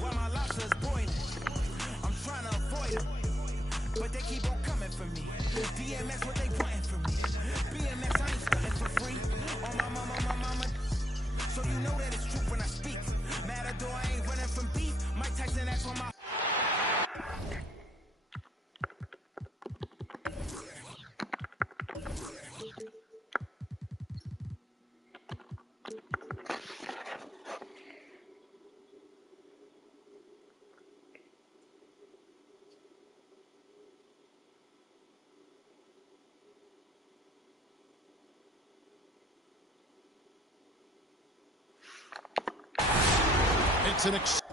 while my lobster's boiling. I'm trying to avoid it, but they keep on coming for me. DMX, what they wanting from me? BMX, I ain't stunting for free. On my mama. So you know that it's true when I speak. Matador, I ain't running from beef. Mike Tyson, that's on my... It's an exciting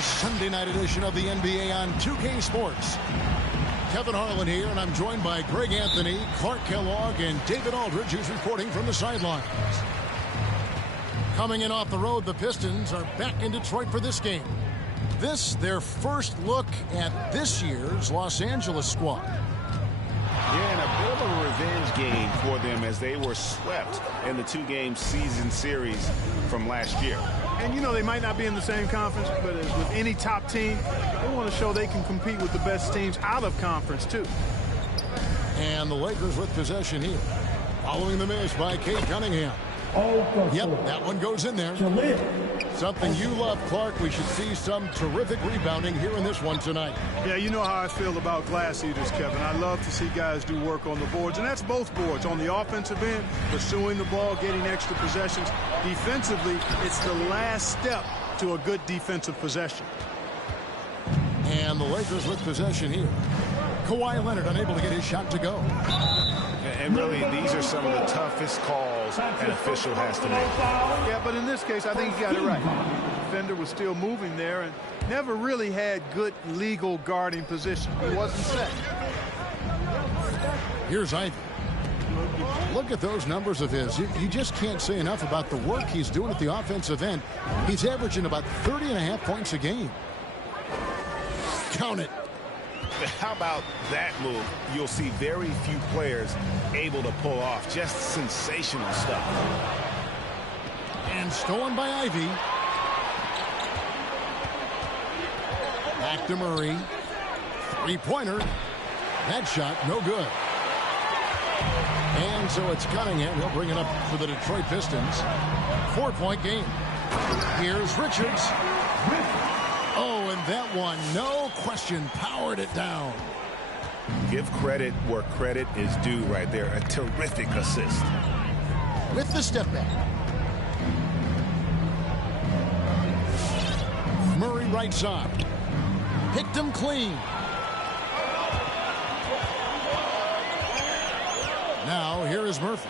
Sunday night edition of the NBA on 2K Sports. Kevin Harlan here, and I'm joined by Greg Anthony, Clark Kellogg, and David Aldridge, who's reporting from the sidelines. Coming in off the road, the Pistons are back in Detroit for this game. This, their first look at this year's Los Angeles squad. Yeah, and a bit of a revenge game for them as they were swept in the two-game season series from last year. And, you know, they might not be in the same conference, but as with any top team, they want to show they can compete with the best teams out of conference, too. And the Lakers with possession here. Following the miss by Kate Cunningham. Yep, that one goes in there. Something you love, Clark. We should see some terrific rebounding here in this one tonight. Yeah, you know how I feel about glass eaters, Kevin. I love to see guys do work on the boards, and that's both boards. On the offensive end, pursuing the ball, getting extra possessions. Defensively, it's the last step to a good defensive possession. And the Lakers with possession here. Kawhi Leonard unable to get his shot to go. And really, these are some of the toughest calls an official has to make. Yeah, but in this case, I think he got it right. The defender was still moving there and never really had good legal guarding position. He wasn't set. Here's Ivy. Look at those numbers of his. You just can't say enough about the work he's doing at the offensive end. He's averaging about 30.5 points a game. Count it. How about that move? You'll see very few players able to pull off just sensational stuff. And stolen by Ivy. Back to Murray. Three-pointer. That shot, no good. And so it's Cunningham. He'll bring it up for the Detroit Pistons. 4-point game. Here's Richards. Oh, and that one, no question, powered it down. Give credit where credit is due right there. A terrific assist. With the step back. Murray right side. Picked him clean. Now, here is Murphy.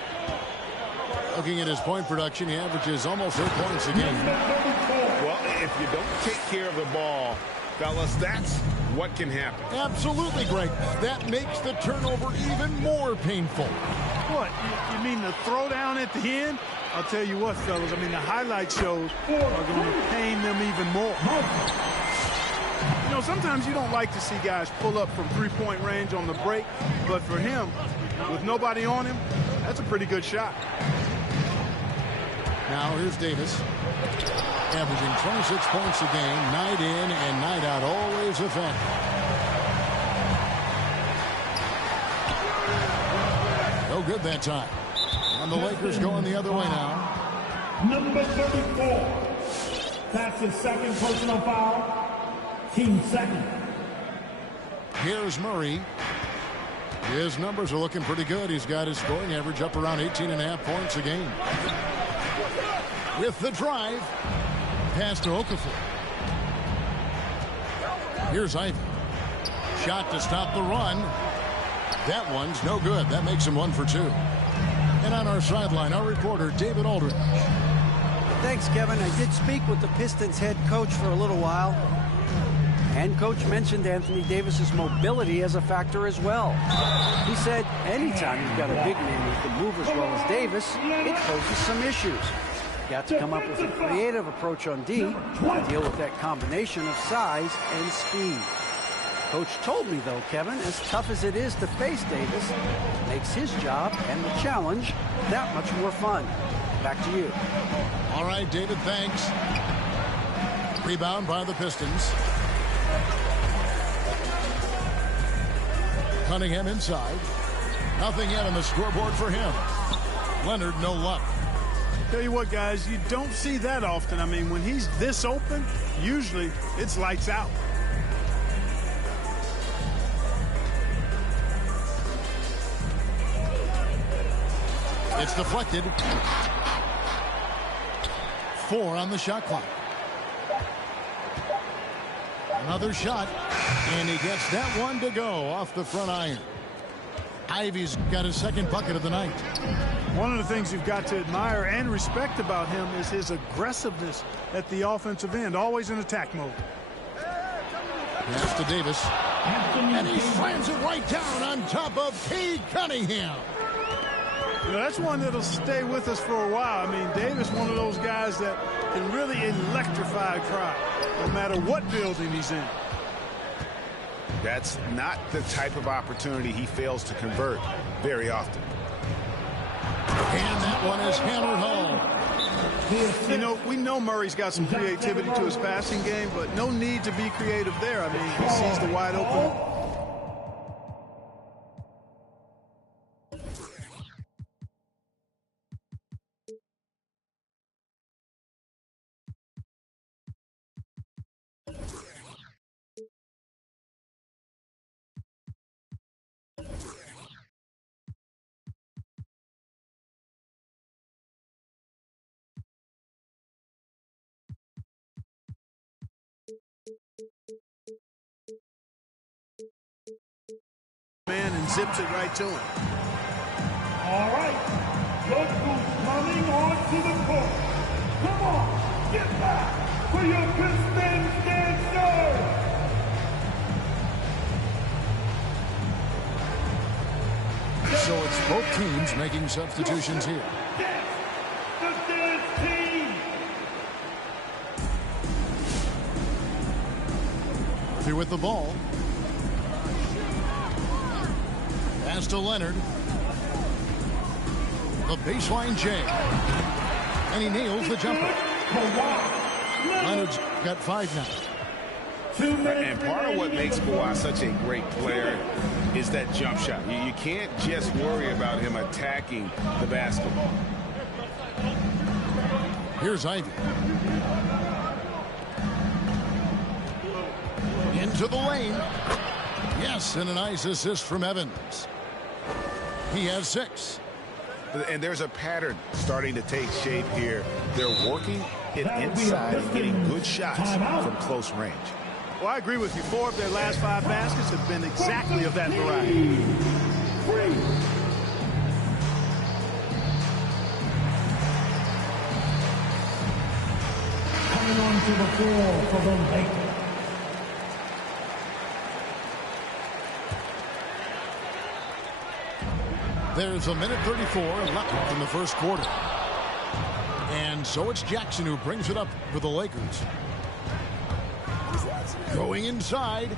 Looking at his point production, he averages almost 8 points a game. Well, if you don't take care of the ball, fellas, that's what can happen. Absolutely, Greg. That makes the turnover even more painful. What? You mean the throwdown at the end? I'll tell you what, fellas. I mean, the highlight shows are going to pain them even more. You know, sometimes you don't like to see guys pull up from three-point range on the break, but for him, with nobody on him, that's a pretty good shot. Now here's Davis. Averaging 26 points a game, night in and night out, always effective. No good that time. And the Lakers going the other way now. Number 34. That's his second personal foul. Team second. Here's Murray. His numbers are looking pretty good. He's got his scoring average up around 18.5 points a game. With the drive. Pass to Okafor. Here's Ivy. Shot to stop the run. That one's no good. That makes him 1 for 2. And on our sideline, our reporter, David Aldridge. Thanks, Kevin. I did speak with the Pistons head coach for a little while. And coach mentioned Anthony Davis's mobility as a factor as well. He said anytime you've got a big man who can move as well as Davis, it poses some issues. You got to come up with a creative approach on D to deal with that combination of size and speed. Coach told me, though, Kevin, as tough as it is to face Davis, it makes his job and the challenge that much more fun. Back to you. All right, David, thanks. Rebound by the Pistons. Cunningham inside. Nothing yet on the scoreboard for him. Leonard, no luck. Tell you what, guys, you don't see that often. I mean, when he's this open, usually it's lights out. It's deflected. 4 on the shot clock. Another shot, and he gets that one to go off the front iron. Ivy's got his second bucket of the night. One of the things you've got to admire and respect about him is his aggressiveness at the offensive end, always in attack mode. Pass to Davis, and he slams it right down on top of Cade Cunningham. You know, that's one that'll stay with us for a while. I mean, Davis, one of those guys that can really electrify a crowd, no matter what building he's in. That's not the type of opportunity he fails to convert very often. And that one is hammered home. You know, we know Murray's got some creativity to his passing game, but no need to be creative there. I mean, he sees the wide open. Man, and zips it right to him. All right. Look who's coming onto the court. Come on, get back for your Pistons dancer. So it's both teams making substitutions here. The dance team. Through with the ball. Pass to Leonard. The baseline J. And he nails the jumper. Leonard's got 5 now. And part of what makes Kawhi such a great player is that jump shot. You can't just worry about him attacking the basket. Here's Ivy. Into the lane. Yes, and a nice assist from Evans. He has 6. And there's a pattern starting to take shape here. They're working it inside and getting good shots from close range. Well, I agree with you. 4 of their last 5 baskets have been exactly of that variety. Coming onto the floor for the Lakers. There's a minute 34 left in the first quarter. And so it's Jackson who brings it up for the Lakers. Going inside.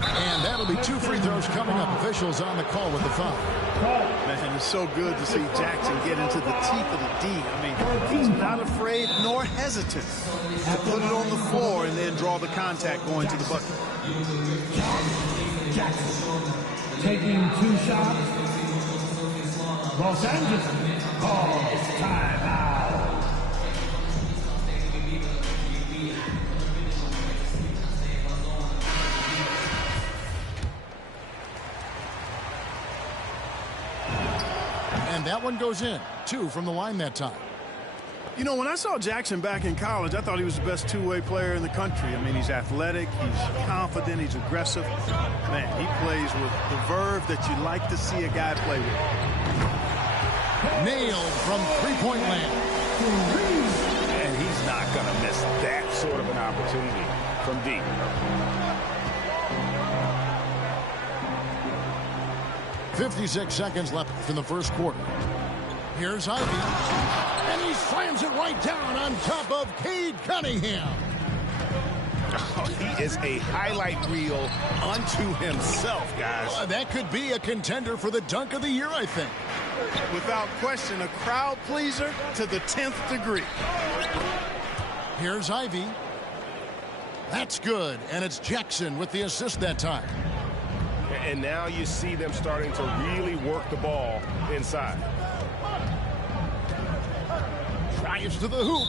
And that'll be 2 free throws coming up. Officials on the call with the foul. Man, it's so good to see Jackson get into the teeth of the D. I mean, he's not afraid nor hesitant to put it on the floor and then draw the contact going to the bucket. Jackson taking 2 shots. Los Angeles calls timeout. And that one goes in. 2 from the line that time. You know, when I saw Jackson back in college, I thought he was the best two-way player in the country. I mean, he's athletic, he's confident, he's aggressive. Man, he plays with the verve that you like to see a guy play with. Nailed from three-point land. And he's not going to miss that sort of an opportunity from deep. .56 seconds left in the first quarter. Here's Ivy, and he slams it right down on top of Cade Cunningham. Oh, he is a highlight reel unto himself, guys. That could be a contender for the dunk of the year, I think. Without question, a crowd pleaser to the 10th degree. Here's Ivy. That's good, and it's Jackson with the assist that time. And now you see them starting to really work the ball inside. Drives to the hoop.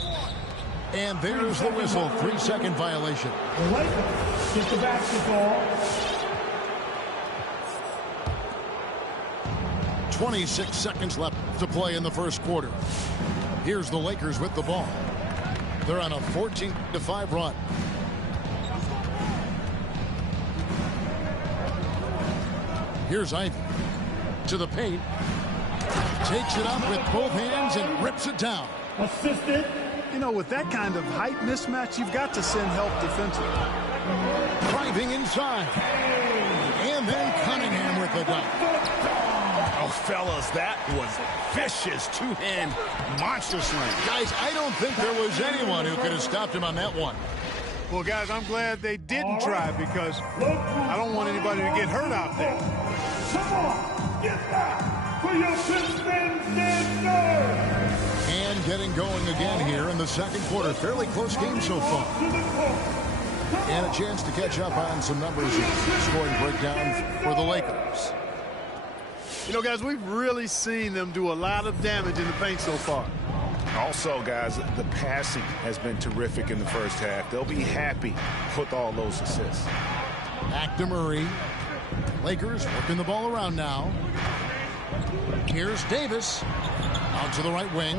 And there's the whistle. 3-second violation. The Lakers get the basketball. 26 seconds left to play in the first quarter. Here's the Lakers with the ball. They're on a 14-5 run. Here's Ivy to the paint. Takes it up with both hands and rips it down. Assisted. You know, with that kind of height mismatch, you've got to send help defensively. Driving inside. And then Cunningham with the dunk. Oh, fellas, that was vicious two-hand monster slam. Guys, I don't think there was anyone who could have stopped him on that one. Well, guys, I'm glad they didn't try because I don't want anybody to get hurt out there. Come on, get back for your Pistons Yr4. And getting going again here in the second quarter. Fairly close game so far. And a chance to catch up on some numbers and scoring breakdown for the Lakers. You know, guys, we've really seen them do a lot of damage in the paint so far. Also, guys, the passing has been terrific in the first half. They'll be happy with all those assists. Back to Murray. Lakers working the ball around now. Here's Davis. Out to the right wing.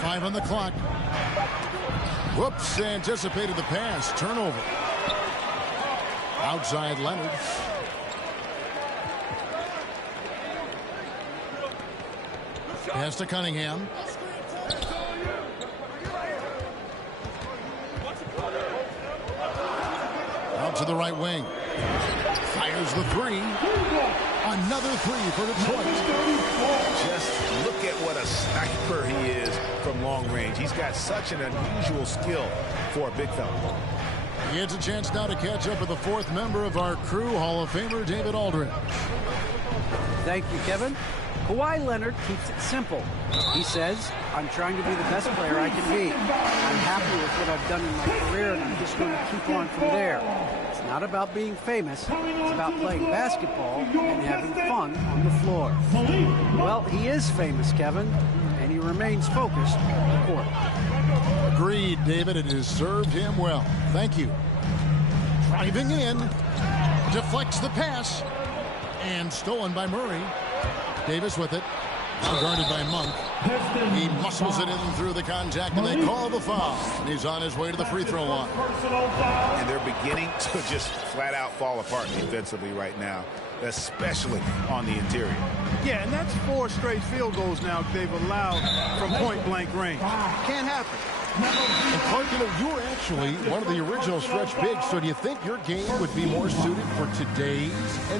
5 on the clock. Whoops, anticipated the pass. Turnover. Outside Leonard. Pass to Cunningham. Out to the right wing. Fires the three. Another three for Detroit. Just look at what a sniper he is from long range. He's got such an unusual skill for a big fella. He gets a chance now to catch up with the fourth member of our crew, Hall of Famer David Aldridge. Thank you, Kevin. Kawhi Leonard keeps it simple. He says, I'm trying to be the best player I can be. I'm happy with what I've done in my career, and I'm just going to keep on from there. It's not about being famous. It's about playing basketball and having fun on the floor. Well, he is famous, Kevin, and he remains focused on the court. Agreed, David. It has served him well. Thank you. Driving in. Deflects the pass. And stolen by Murray. Davis with it. Now guarded by Monk. He muscles it in through the contact, and they call the foul. And he's on his way to the free throw line. And they're beginning to just flat out fall apart defensively right now, especially on the interior. Yeah, and that's 4 straight field goals now they've allowed from point-blank range. Can't happen. And Clark, you know, you were actually one of the original stretch bigs, so do you think your game would be more suited for today's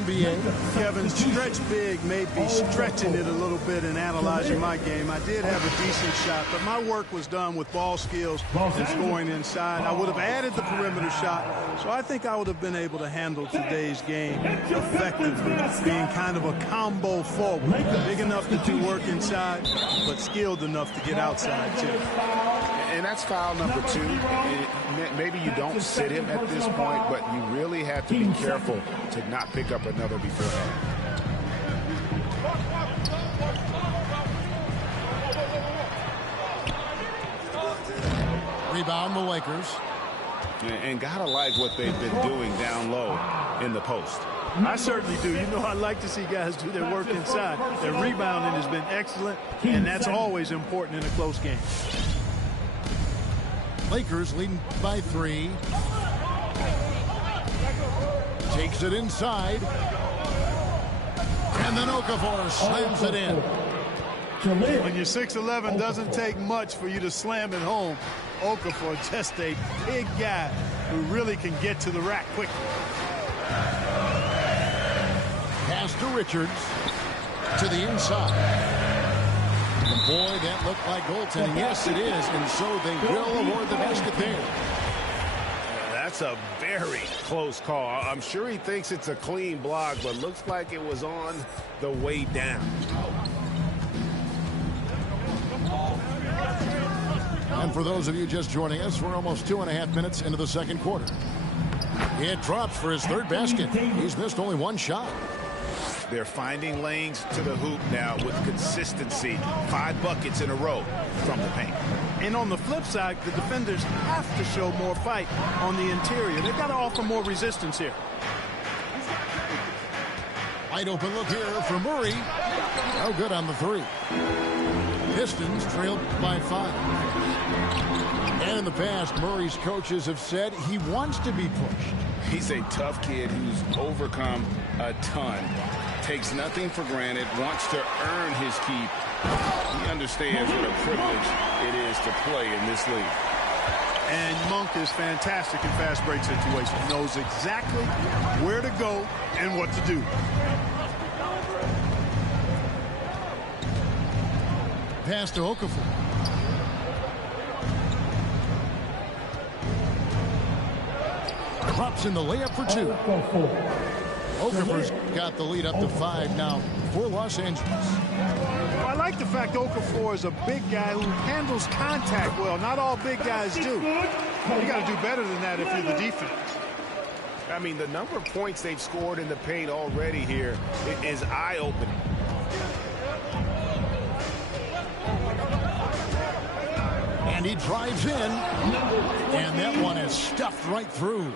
NBA? Kevin, stretch big may be stretching it a little bit and analyzing my game. I did have a decent shot, but my work was done with ball skills and scoring inside. I would have added the perimeter shot, so I think I would have been able to handle today's game effectively, being kind of a combo forward, big enough to do work inside, but skilled enough to get outside, too. And that's foul number 2. Maybe you don't sit him at this point, but you really have to be careful to not pick up another beforehand. Rebound the Lakers. And gotta like what they've been doing down low in the post. I certainly do. You know, I like to see guys do their work inside. Their rebounding has been excellent, and that's always important in a close game. Lakers leading by 3. Takes it inside. And then Okafor slams it in. When you're 6'11", doesn't take much for you to slam it home. Okafor, just a big guy who really can get to the rack quickly. Pass to Richards. To the inside. And boy, that looked like goaltending. Yes, it is. And so they will award the basket there. That's a very close call. I'm sure he thinks it's a clean block, but looks like it was on the way down. And for those of you just joining us, we're almost 2.5 minutes into the second quarter. It drops for his third basket. He's missed only one shot. They're finding lanes to the hoop now with consistency. 5 buckets in a row from the paint. And on the flip side, the defenders have to show more fight on the interior. They've got to offer more resistance here. Wide open look here for Murray. No good on the 3. Pistons trailed by 5. And in the past, Murray's coaches have said he wants to be pushed. He's a tough kid who's overcome a ton. Takes nothing for granted, wants to earn his keep. He understands what a privilege it is to play in this league. And Monk is fantastic in fast break situations. Knows exactly where to go and what to do. Pass to Okafor. Drops in the layup for 2. Okafor's got the lead up to 5 now for Los Angeles. Well, I like the fact Okafor is a big guy who handles contact well. Not all big guys do. You got to do better than that if you're the defense. I mean, the number of points they've scored in the paint already here is eye-opening. And he drives in, and that one is stuffed right through.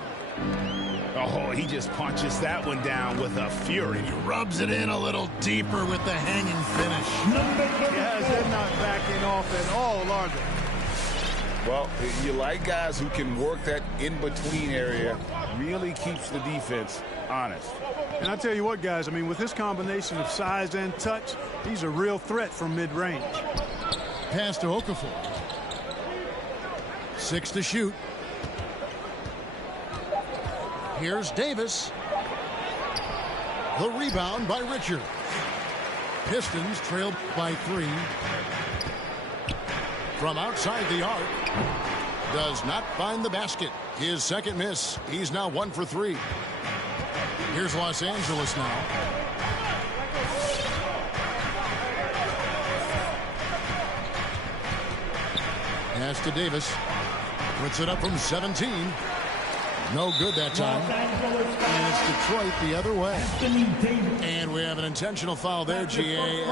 Oh, he just punches that one down with a fury. He rubs it in a little deeper with the hanging finish. Guys, they're not backing off at all, are they? Well, you like guys who can work that in-between area, really keeps the defense honest. And I tell you what, guys, I mean, with this combination of size and touch, he's a real threat from mid-range. Pass to Okafor. 6 to shoot. Here's Davis. The rebound by Richard. Pistons trailed by 3. From outside the arc. Does not find the basket. His second miss. He's now 1 for 3. Here's Los Angeles now. Pass to Davis. Puts it up from 17. No good that time. And it's Detroit the other way. And we have an intentional foul there, GA.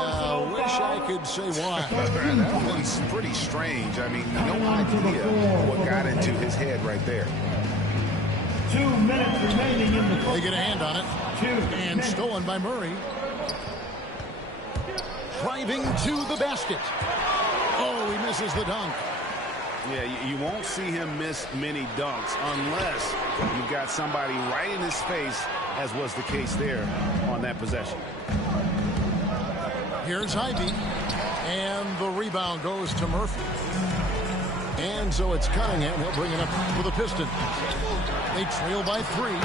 Wish I could say why. That one's pretty strange. I mean, no idea what got into his head right there. 2 minutes remaining in the They get a hand on it. And stolen by Murray. Driving to the basket. Oh, he misses the dunk. Yeah, you won't see him miss many dunks unless you've got somebody right in his face, as was the case there on that possession. Here's Ivy. And the rebound goes to Murphy. And so it's Cunningham. He'll bring it up for the Pistons. They trail by 3.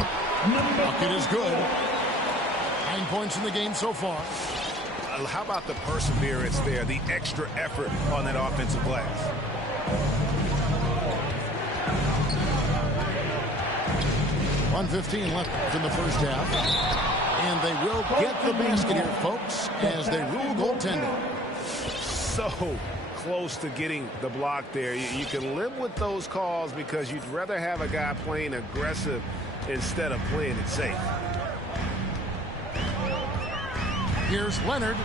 Bucket is good. 9 points in the game so far. How about the perseverance there, the extra effort on that offensive glass? 1:15 left in the first half. And they will get the basket here, folks, as they rule goaltending. So close to getting the block there. You can live with those calls because you'd rather have a guy playing aggressive instead of playing it safe. Here's Leonard,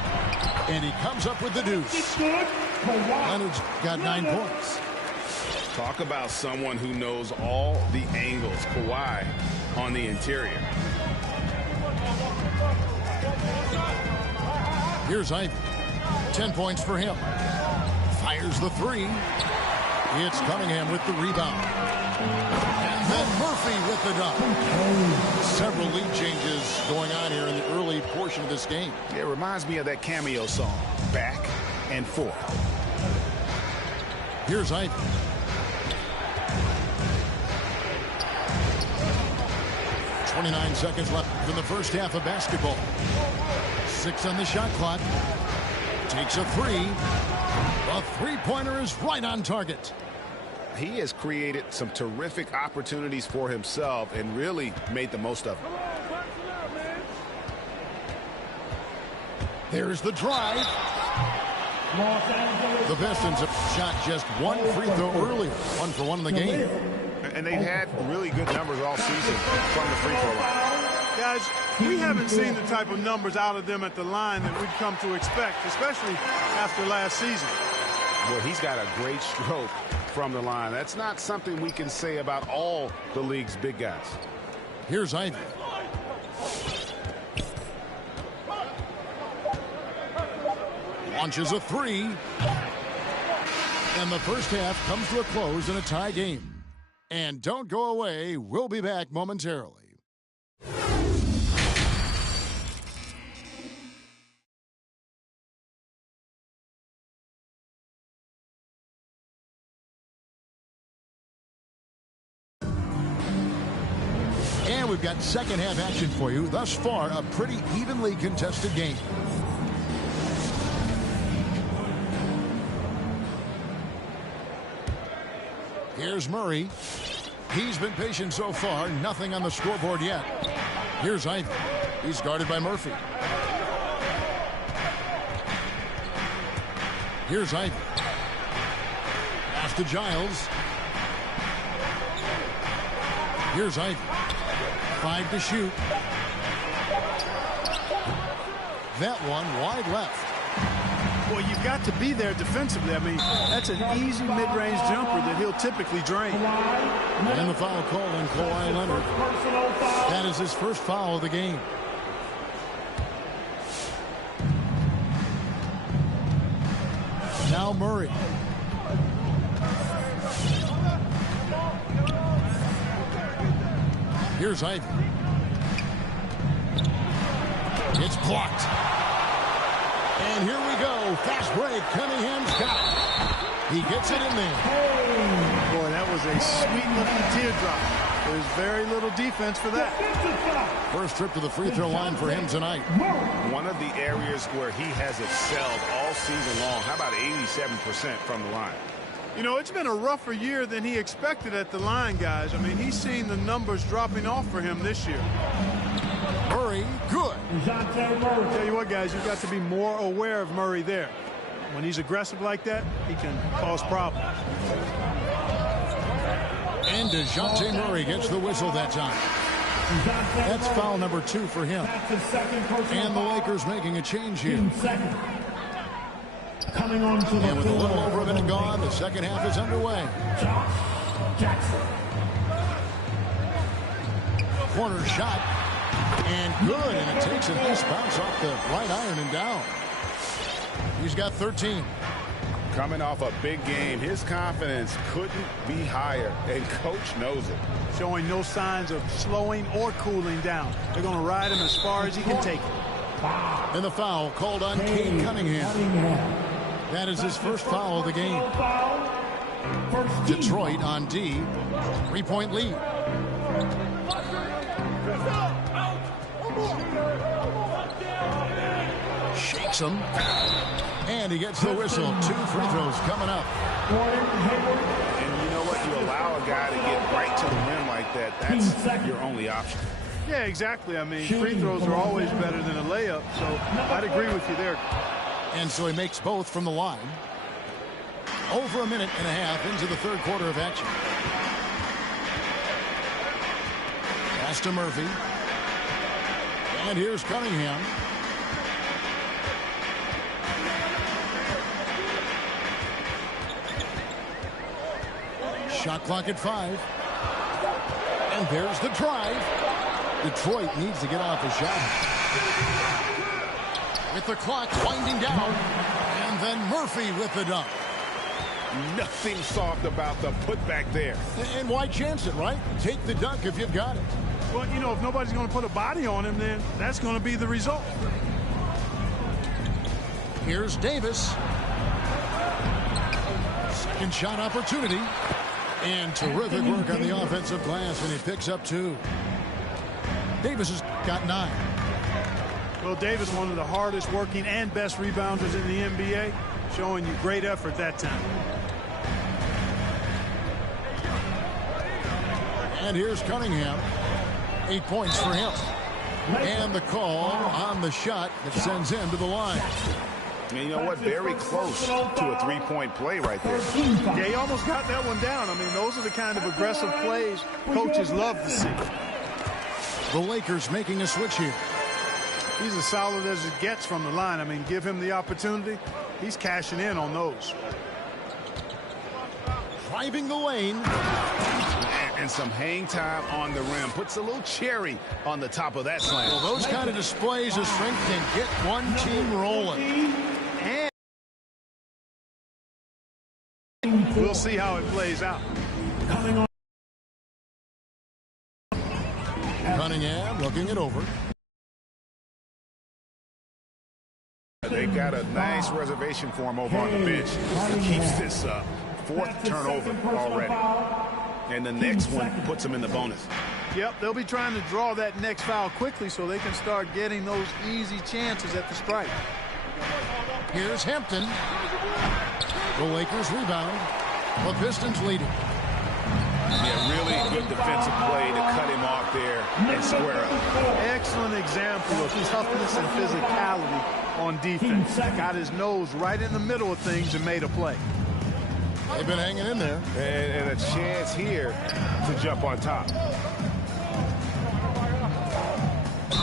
and he comes up with the deuce. Leonard's got 9 points. Talk about someone who knows all the angles. Kawhi on the interior. Here's Ivy. 10 points for him. Fires the 3. It's Cunningham with the rebound. And then Murphy with the dunk. Several lead changes going on here in the early portion of this game. It reminds me of that cameo song, Back and Forth. Here's Ivy. .29 seconds left in the first half of basketball. 6 on the shot clock. Takes a three. A three-pointer is right on target. He has created some terrific opportunities for himself and really made the most of them. There's the drive. The Pistons have shot just one free throw earlier. 1 for 1 in the game. And they've had really good numbers all season from the free throw line. Guys, we haven't seen the type of numbers out of them at the line that we've come to expect, especially after last season. Well, he's got a great stroke from the line. That's not something we can say about all the league's big guys. Here's Ivy. Launches a three. And the first half comes to a close in a tie game. And don't go away. We'll be back momentarily. And we've got second half action for you. Thus far, a pretty evenly contested game. Here's Murray. He's been patient so far. Nothing on the scoreboard yet. Here's Ivy. He's guarded by Murphy. Here's Ivy. Pass to Giles. Here's Ivy. 5 to shoot. That one wide left. Well, you've got to be there defensively. I mean, that's an easy mid-range jumper that he'll typically drain. And the foul called on Kawhi Leonard. That is his first foul of the game. Now Murray. Here's Ivy. It's blocked. And here we go. Fast break. Cunningham's got it. He gets it in there. Boy, that was a sweet-looking teardrop. There's very little defense for that. First trip to the free throw line for him tonight. One of the areas where he has excelled all season long. How about 87% from the line? You know, it's been a rougher year than he expected at the line, guys. I mean, he's seen the numbers dropping off for him this year. Murray, good. Tell you what, guys, you've got to be more aware of Murray there. When he's aggressive like that, he can cause problems. And DeJounte Murray gets the whistle that time. That's foul number 2 for him. And the Lakers making a change here. And with a little over a minute gone, the second half is underway. Corner shot. And good. And it takes a nice bounce off the right iron and down. He's got 13. Coming off a big game, his confidence couldn't be higher, and coach knows it. Showing no signs of slowing or cooling down. They're going to ride him as far as he can take it. And the foul called on Cade Cunningham. That is his first foul of the game. Detroit on D. 3-point lead. Shakes him. And he gets the whistle. 2 free throws coming up. And you know what? You allow a guy to get right to the rim like that. That's your only option. Yeah, exactly. I mean, free throws are always better than a layup, so I'd agree with you there. And so he makes both from the line. Over a minute and a half into the third quarter of action. Pass to Murphy. And here's Cunningham. Shot clock at 5. And there's the drive. Detroit needs to get off a shot. With the clock winding down. And then Murphy with the dunk. Nothing soft about the putback there. And why chance it, right? Take the dunk if you've got it. Well, you know, if nobody's going to put a body on him, then that's going to be the result. Here's Davis. Second shot opportunity. And terrific work on the offensive glass, and he picks up 2. Davis has got 9. Well, Davis, one of the hardest working and best rebounders in the NBA, showing you great effort that time. And here's Cunningham. 8 points for him. And the call on the shot that sends him to the line. And you know what? Very close to a 3-point play right there. Yeah, he almost got that one down. I mean, those are the kind of aggressive plays coaches love to see. The Lakers making a switch here. He's as solid as it gets from the line. I mean, give him the opportunity. He's cashing in on those. Driving the lane. And some hang time on the rim. Puts a little cherry on the top of that slam. Well, those kind of displays of strength can get one team rolling. We'll see how it plays out. Cunningham looking it over. They got a nice reservation for him over on the bench. He keeps this up. 4th turnover already. And the next one puts him in the bonus. Yep, they'll be trying to draw that next foul quickly so they can start getting those easy chances at the stripe. Here's Hampton. The Lakers rebound. The Pistons leading. Yeah, really good defensive play to cut him off there and square up. Excellent example of toughness and physicality on defense. Got his nose right in the middle of things and made a play. They've been hanging in there. And a chance here to jump on top.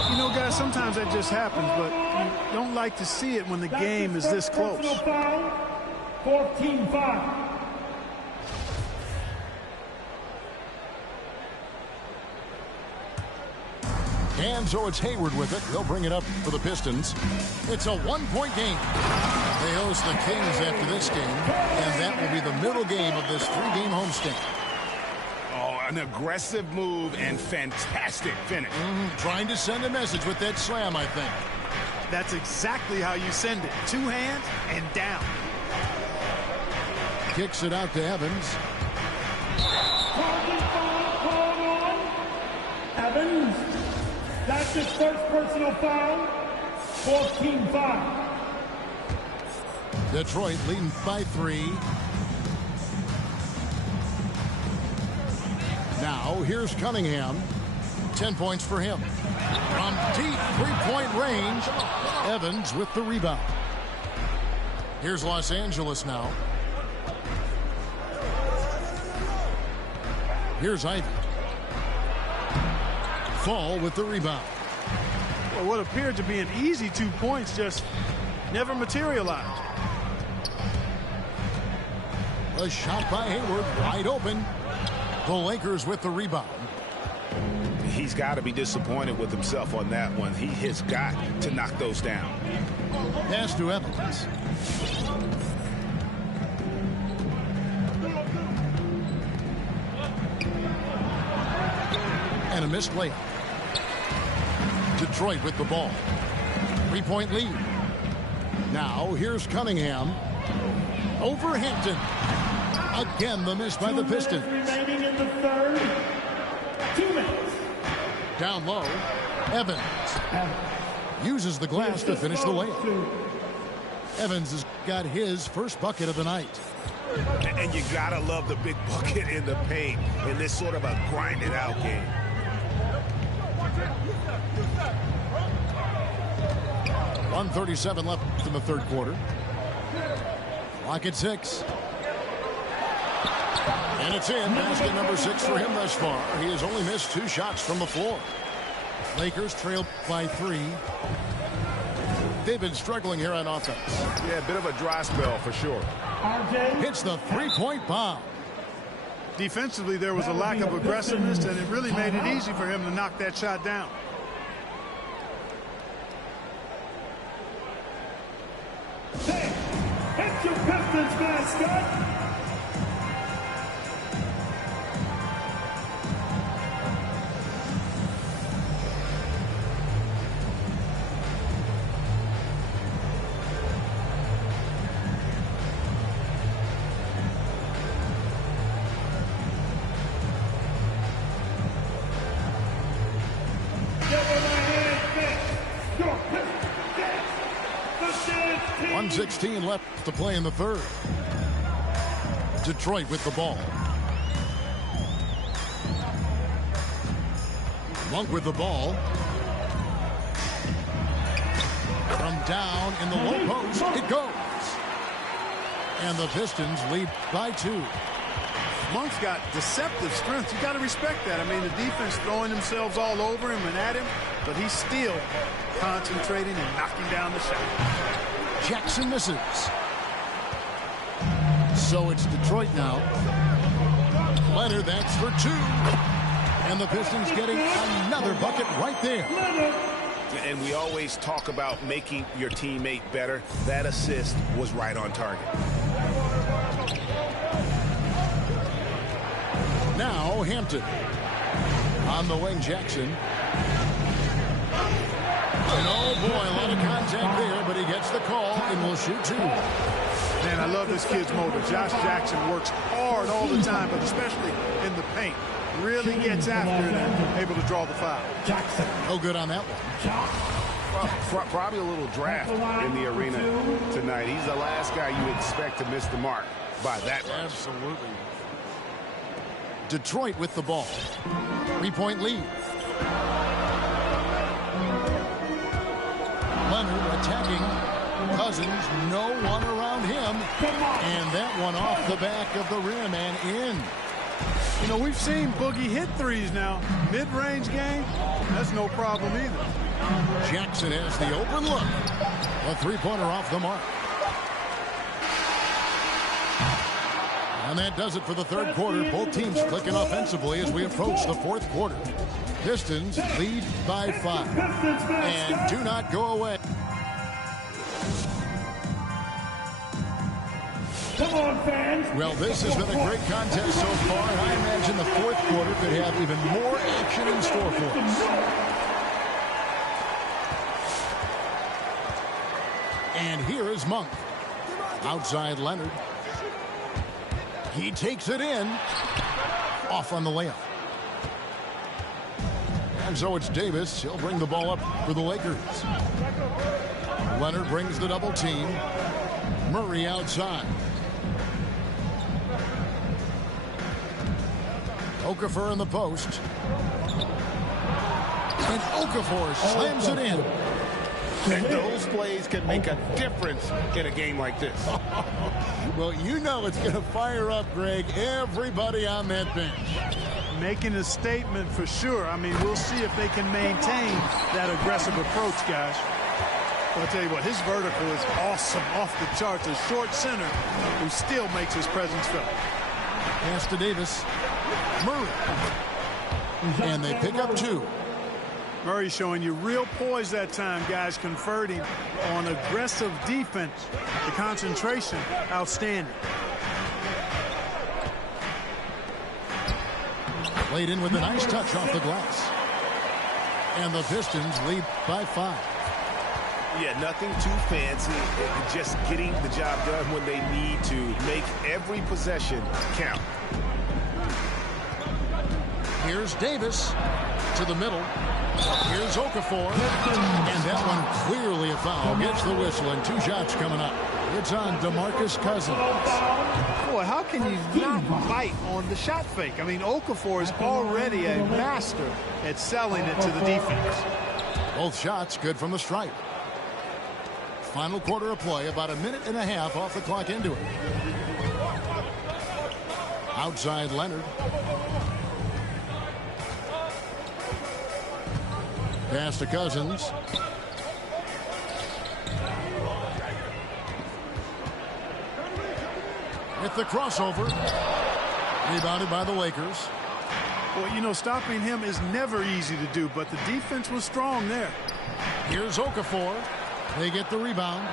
You know, guys, sometimes that just happens, but you don't like to see it when the game is this close. 14-5. And so it's Hayward with it. They'll bring it up for the Pistons. It's a 1-point game. They host the Kings after this game, and that will be the middle game of this 3-game homestand. Oh, an aggressive move and fantastic finish. Trying to send a message with that slam, I think. That's exactly how you send it. 2 hands and down. Kicks it out to Evans. Evans. That's his first personal foul. 14-5. Detroit leading by 3. Now here's Cunningham. 10 points for him. From deep 3-point range, Evans with the rebound. Here's Los Angeles now. Here's Ivy. Fall with the rebound. Well, what appeared to be an easy 2 points just never materialized. A shot by Hayward, wide open. The Lakers with the rebound. He's got to be disappointed with himself on that one. He has got to knock those down. Pass to Evans. And a missed layup. Detroit with the ball. 3-point lead. Now here's Cunningham. Over Hampton. Again, the miss by the Pistons. Remaining in the third. 2 minutes. Down low. Evans. Uses the glass to finish the layup. Evans has got his first bucket of the night. And you got to love the big bucket in the paint in this sort of a grinded out game. .137 left in the third quarter. Clock at 6. And it's in. Basket number 6 for him thus far. He has only missed 2 shots from the floor. Lakers trail by 3. They've been struggling here on offense. Yeah, a bit of a dry spell for sure. Hits the 3-point bomb. Defensively, there was a lack of aggressiveness, and it really made it easy for him to knock that shot down. Hey, it's your Pistons mascot, 1:16 left to play in the third. Detroit with the ball. Monk with the ball. From down in the low post, it goes. And the Pistons lead by 2. Monk's got deceptive strength. You got to respect that. I mean, the defense throwing themselves all over him and at him, but he's still concentrating and knocking down the shot. Jackson misses. So it's Detroit now. Leonard, that's for 2. And the Pistons getting another bucket right there. And we always talk about making your teammate better. That assist was right on target. Now Hampton. On the wing, Jackson. And oh boy, a lot of contact there, but he gets the call and will shoot 2. Man, I love this kid's motor. Josh Jackson works hard all the time, but especially in the paint. Really gets after it and able to draw the foul. Jackson. No good on that one. Well, probably a little draft in the arena tonight. He's the last guy you expect to miss the mark by that much. Absolutely. Detroit with the ball. 3-point lead. Leonard attacking Cousins. No one around him. And that one off the back of the rim and in. You know, we've seen Boogie hit threes now. Mid-range game, that's no problem either. Jackson has the open look. A 3-pointer off the mark. And that does it for the third quarter. Both teams clicking offensively as we approach the fourth quarter. Pistons lead by 5. And do not go away. Come on, fans. Well, this has been a great contest so far, and I imagine the fourth quarter could have even more action in store for us. And here is Monk. Outside Leonard. He takes it in. Off on the layup. And so it's Davis. He'll bring the ball up for the Lakers. Leonard brings the double team. Murray outside. Okafor in the post. And Okafor slams it in. And those plays can make a difference in a game like this. Well, you know it's going to fire up, Greg, everybody on that bench. Making a statement for sure. I mean, we'll see if they can maintain that aggressive approach, guys. I'll tell you what, his vertical is awesome, off the charts. A short center who still makes his presence felt. Pass to Davis. Murray. And they pick up 2. Murray showing you real poise that time, guys, converting on aggressive defense. The concentration, outstanding. Played in with a nice touch off the glass. And the Pistons lead by 5. Yeah, nothing too fancy. Just getting the job done when they need to. Make every possession count. Here's Davis to the middle. Here's Okafor. And that one clearly a foul. Gets the whistle and 2 shots coming up. It's on DeMarcus Cousins. Boy, how can you not bite on the shot fake? I mean, Okafor is already a master at selling it to the defense. Both shots good from the stripe. Final quarter of play, about a minute and a half off the clock into it. Outside Leonard. Pass to Cousins. With the crossover. Rebounded by the Lakers. Well, you know, stopping him is never easy to do, but the defense was strong there. Here's Okafor. They get the rebound.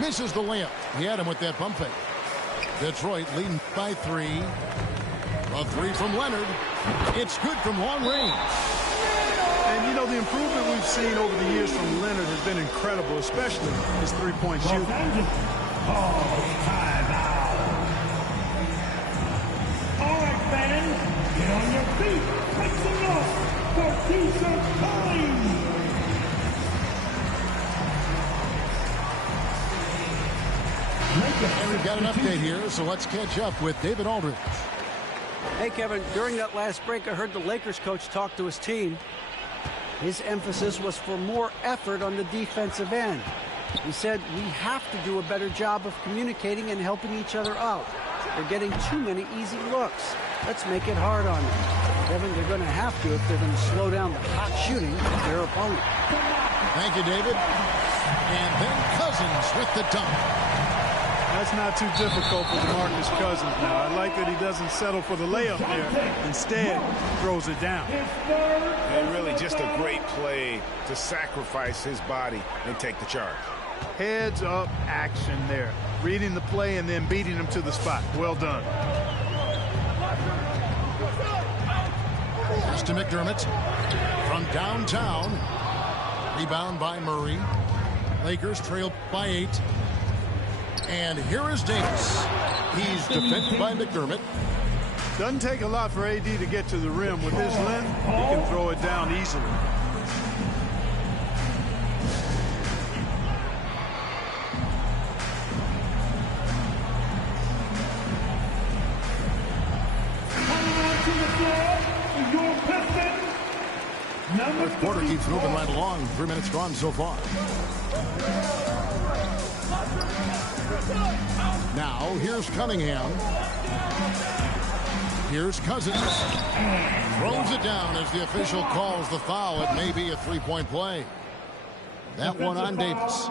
Misses the layup. He had him with that pump fake. Detroit leading by 3. A 3 from Leonard. It's good from long range. And, you know, the improvement we've seen over the years from Leonard has been incredible, especially his three-point shooting. Time out. All right, fans, get on your feet. Make some noise for Keisha Curry. And we've got an update here, so let's catch up with David Aldridge. Hey, Kevin, during that last break, I heard the Lakers coach talk to his team. His emphasis was for more effort on the defensive end. He said, we have to do a better job of communicating and helping each other out. They're getting too many easy looks. Let's make it hard on them. Kevin, they're going to have to if they're going to slow down the hot shooting of their opponent. Thank you, David. And then Cousins with the dunk. That's not too difficult for DeMarcus Cousins now. I like that he doesn't settle for the layup there. Instead, throws it down. And really just a great play to sacrifice his body and take the charge. Heads up action there. Reading the play and then beating him to the spot. Well done. Pass to McDermott from downtown. Rebound by Murray. Lakers trail by 8. And here is Davis. He's defended by McDermott. Doesn't take a lot for AD to get to the rim. With his length, he can throw it down easily. Fourth quarter keeps moving right along. 3 minutes gone so far. Now, here's Cunningham. Here's Cousins. Throws it down as the official calls the foul. It may be a three-point play. That one on Davis.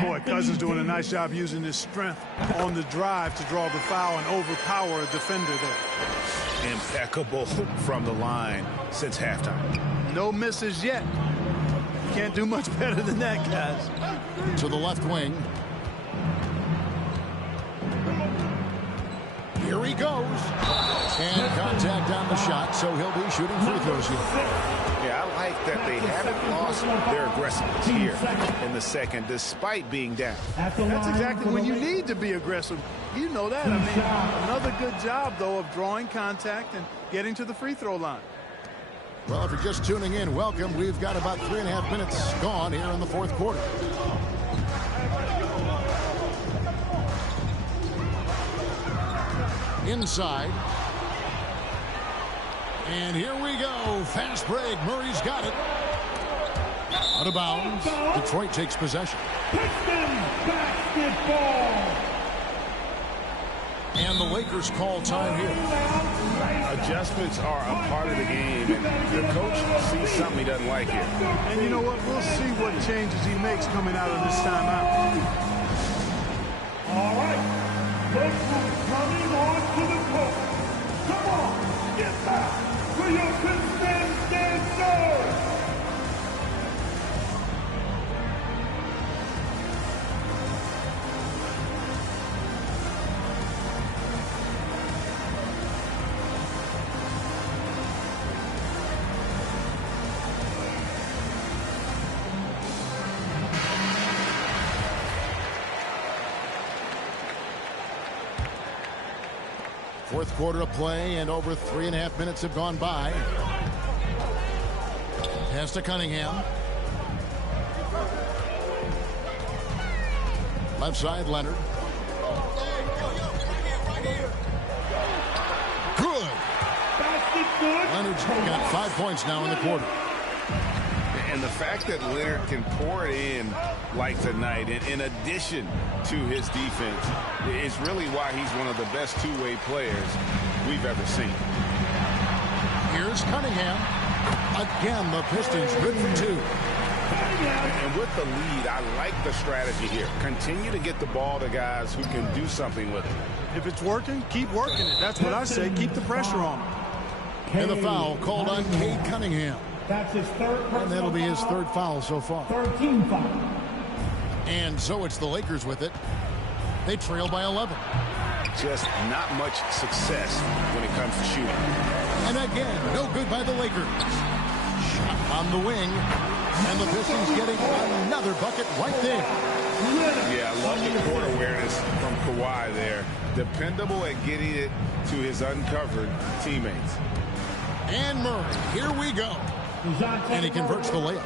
Boy, Cousins doing a nice job using his strength on the drive to draw the foul and overpower a defender there. Impeccable from the line since halftime. No misses yet. Can't do much better than that, guys. To the left wing. Here he goes. And contact on the shot, so he'll be shooting free throws here. Yeah, I like that they haven't lost their aggressiveness here in the second, despite being down. That's exactly when you need to be aggressive. You know that. I mean, another good job, though, of drawing contact and getting to the free throw line. Well, if you're just tuning in, welcome. We've got about 3.5 minutes gone here in the fourth quarter. Inside. And here we go. Fast break. Murray's got it. Out of bounds. Detroit takes possession. Pistons basketball. And the Lakers call time here. Adjustments are a part of the game, and the coach sees something he doesn't like here. And you know what? We'll see what changes he makes coming out of this timeout. All right. Look who's coming on to the court. Come on, get back for your Pistons dancers. Fourth quarter of play, and over 3.5 minutes have gone by. Pass to Cunningham. Left side, Leonard. Good. Leonard's got 5 points now in the quarter. And the fact that Leonard can pour it in like tonight, in addition to his defense, is really why he's one of the best two-way players we've ever seen. Here's Cunningham. Again, the Pistons good for 2. And with the lead, I like the strategy here. Continue to get the ball to guys who can do something with it. If it's working, keep working it. That's what I say. Keep the pressure on him. And the foul called on Cade Cunningham. That's his third. And that'll be his third foul so far. 13 foul. And so it's the Lakers with it. They trail by 11. Just not much success when it comes to shooting. And again, no good by the Lakers. Shot on the wing. And the Pistons getting another bucket right there. Yeah, I love the court awareness from Kawhi there. Dependable at getting it to his uncovered teammates. And Murray, here we go. And he converts the layup.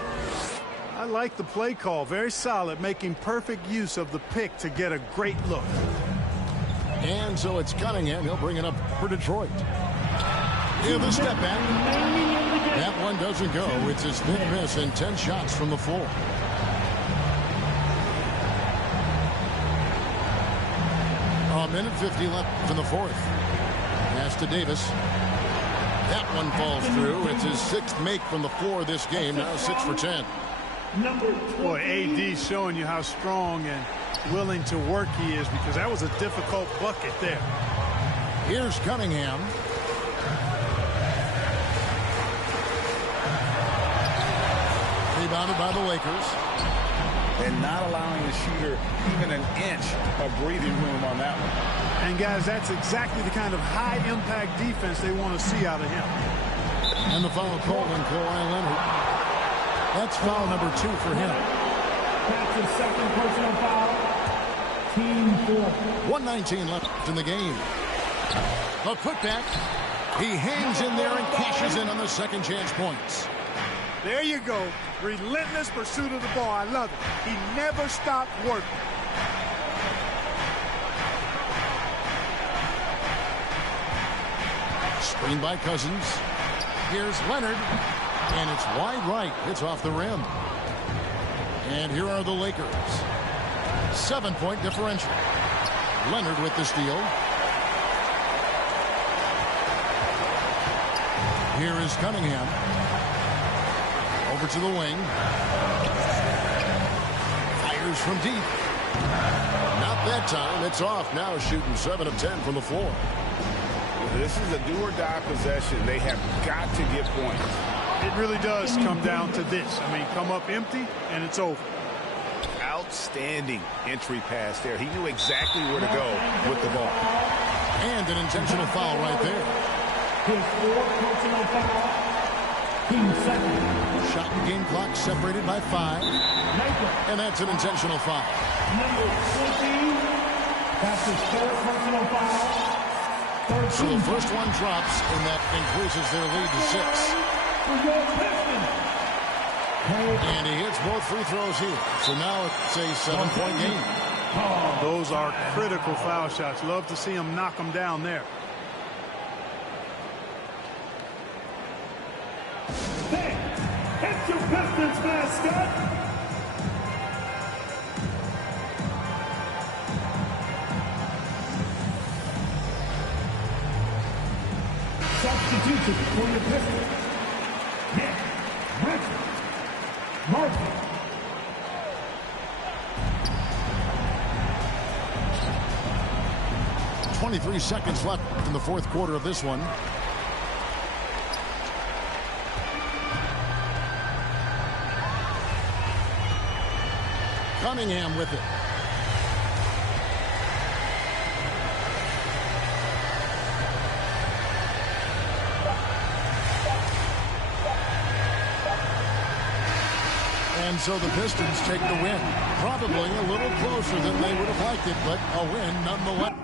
I like the play call. Very solid, making perfect use of the pick to get a great look. And so it's Cunningham. He'll bring it up for Detroit. In the step back. That one doesn't go. It's his fifth miss and 10 shots from the floor. A minute 50 left in the fourth. Pass to Davis. That one falls through. It's his sixth make from the floor this game. Now 6 for 10. Boy, AD's showing you how strong and willing to work he is, because that was a difficult bucket there. Here's Cunningham. Rebounded by the Lakers. And not allowing the shooter even an inch of breathing room on that one. And guys, that's exactly the kind of high-impact defense they want to see out of him. And the foul called on Kawhi Leonard. That's foul number 2 for him. That's his second personal foul. Team 4. 1:19 left in the game. A putback. He hangs in there and cashes in on the second chance points. There you go. Relentless pursuit of the ball. I love it. He never stopped working. Screen by Cousins. Here's Leonard. And it's wide right. It's off the rim. And here are the Lakers. 7-point differential. Leonard with the steal. Here is Cunningham. Over to the wing. Fires from deep. Not that time. It's off now, shooting 7 of 10 from the floor. This is a do-or-die possession. They have got to get points. It really does come down to this. I mean, come up empty, and it's over. Outstanding entry pass there. He knew exactly where to go with the ball. And an intentional foul right there. His 4th personal foul. Team 7. Shot and game clock separated by 5. And that's an intentional foul. Number 20. That's his 3rd personal foul. So the first one drops, and that increases their lead to 6. And he hits both free throws here. So now it's a 7-point game. Those are critical foul shots. Love to see him knock them down there. Hey, it's your Pistons mascot. Substitution for your Pistons. Nick Martin. 23 seconds left in the fourth quarter of this one. Cunningham with it. And so the Pistons take the win. Probably a little closer than they would have liked it, but a win nonetheless.